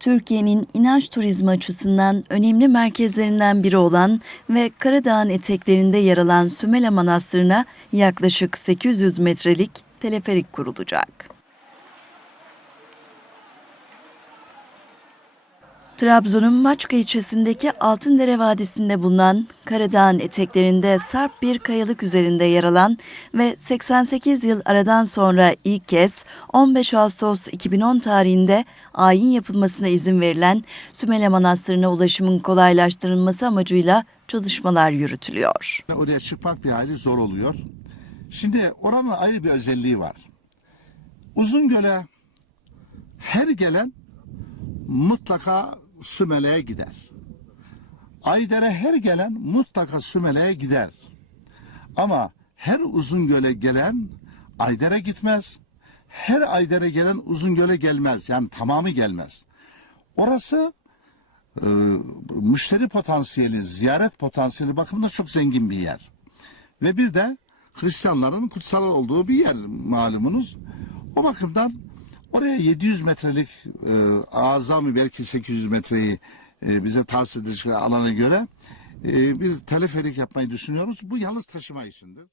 Türkiye'nin inanç turizmi açısından önemli merkezlerinden biri olan ve Karadağ'ın eteklerinde yer alan Sümele Manastırı'na yaklaşık 800 metrelik teleferik kurulacak. Trabzon'un Maçka ilçesindeki Altındere Vadisi'nde bulunan Karadağ'ın eteklerinde sarp bir kayalık üzerinde yer alan ve 88 yıl aradan sonra ilk kez 15 Ağustos 2010 tarihinde ayin yapılmasına izin verilen Sümele Manastırı'na ulaşımın kolaylaştırılması amacıyla çalışmalar yürütülüyor. Oraya çıkmak bir hayli zor oluyor. Şimdi oranın ayrı bir özelliği var. Uzungöl'e her gelen mutlaka Sümele'ye gider. Ayder'e her gelen mutlaka Sümele'ye gider. Ama her Uzungöl'e gelen Ayder'e gitmez. Her Ayder'e gelen Uzungöl'e gelmez. Yani tamamı gelmez. Orası e, müşteri potansiyeli, ziyaret potansiyeli bakımında çok zengin bir yer. Ve bir de Hristiyanların kutsal olduğu bir yer malumunuz. O bakımdan oraya 700 metrelik e, azami belki 800 metreyi e, bize tavsiye edilecek alana göre e, bir teleferik yapmayı düşünüyoruz. Bu yalnız taşıma içindir.